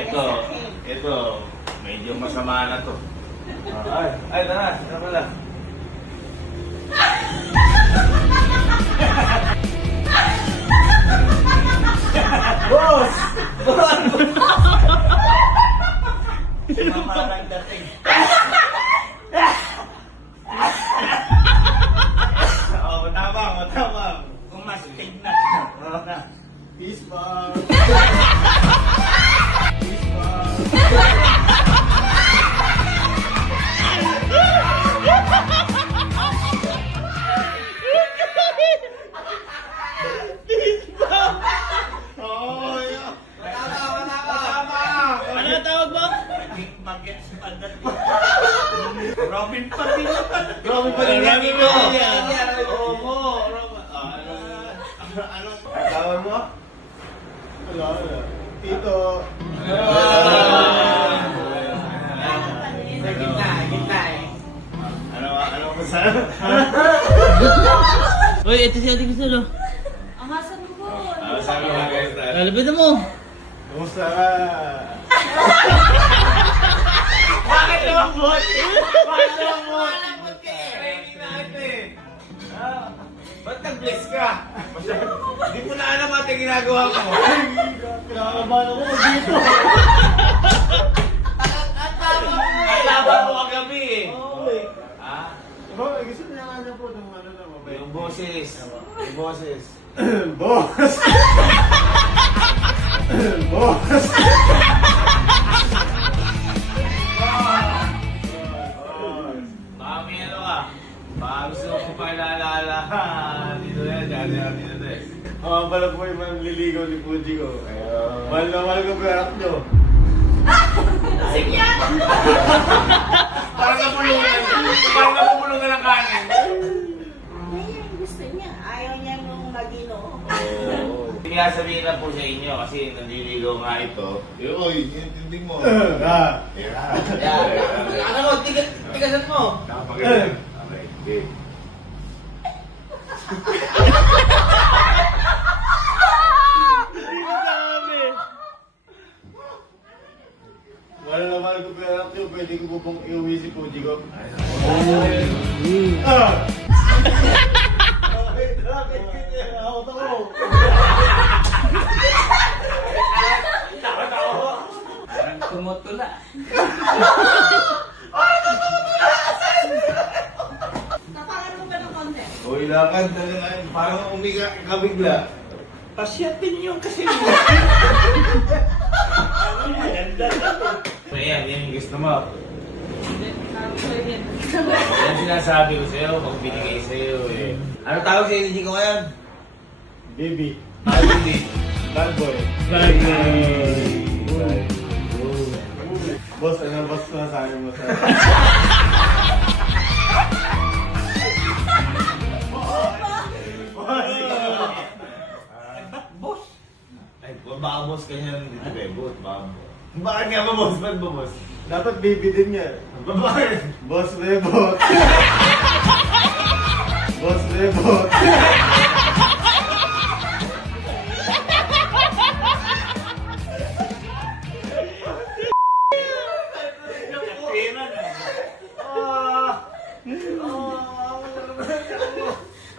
ito, medyo masama na to. Ay, tara, pala. Boss! Mamalang dating. Matapang. Kumastig na. Peace bomb. Robin Padilla. Robin Padilla. Ano? Tawag mo? Wala. Tito. Gitna eh. Ano ko sa? Uy, ito si Ate Gusto. Ang hasan mo po. Sabi mo guys. Lalapitan mo. Kumusta ka? Bakit naman bot? Bakit naman bot? Training natin. Ba't nag-bless ka? Di mo na alam ate ginagawa mo. Kinakabahan ako dito. At laban mo kagabi eh. Oo eh. Ah, Diba, gusto niya nga niya po ng ano na mabay. yung boses. Yung boses. Boss! Boss! Mami ano ka? Baka gusto ko pa ilalala. Dito yan, dito eh. Pala po yung manliligaw ni Fuji ko. Mahal na mahal ko perak nyo. Sige yan! Parang napupulungan ng kanin. Ngayon, gusto niya. Ayaw niya nung magino. Hindi nga sabihin na po sa inyo kasi nandiligaw nga ito. Oy, hindi mo. Ano mo, tigasan mo. Nakapagaling. Okay, game. Mahal na mahal ko perak nyo. Pwede ko po pong iuwi si Fuji ko. Parang tumutula. Tapangan mo ba ng konti? Uy, lakad talaga. Parang umiga ka bigla. Pasyatin yung kasi. So yan yung gusto mo. Yan sinasabi ko sa'yo, pag binigay sa'yo eh. Ano tawag sa'yo ni Chico ngayon? Baby. Hindi. Bad boy. Bad boy. Boss, ano boss na sabi mo sa... Boss! Ay, baka boss ka niyan dito kay boss, baka boss. Bakit nga ba boss? Ba't ba boss? Dapat baby din yan. Bakit? Boss Rebot. Boss Rebot.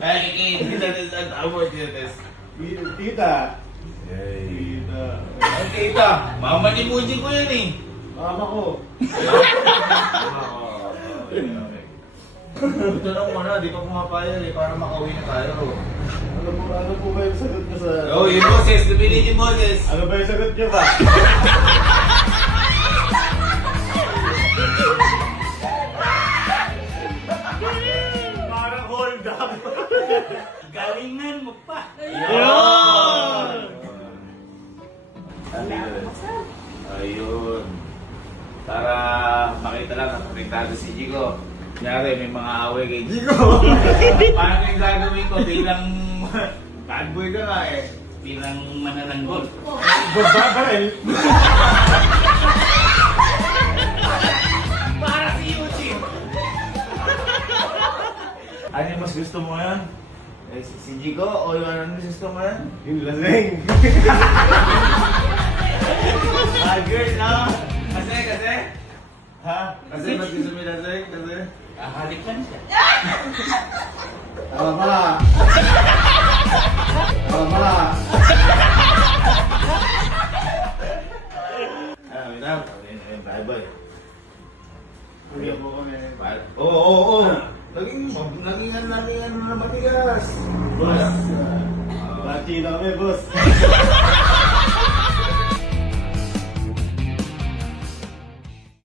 Ay, kikita ang award dito. Tita. Tita. Ang tita. Mama ni Muji ko yan eh. Mama ko. Ito na muna, di pa pumapayag eh, para makauwi na tayo. Ano po ba yung sagot ko sa... Oh, yung boses, nabili yung boses. Ano ba yung sagot niyo ba? Parang hold up. Galingan mo pa. Yun! Ayun. Para makita lang ang konektado si Jigo. Kunyari, may mga away kay Jigo. Paano yung gagawin ko bilang bad boy ka nga eh. Bilang manananggol. Babarel! Para si Eugene! Ano yung mas gusto mo yan? Eh, si Jigo o yung ano mas gusto mo yan? Yung lasing! Girl, no? Kasi. Ha? Kasi ba't gusto mo kasi? Halikan siya. Tama! Tama! Wait up. Bye bye. Kuya po kami. Oo. Naging ano na matigas. Boss! Bati na kami, boss!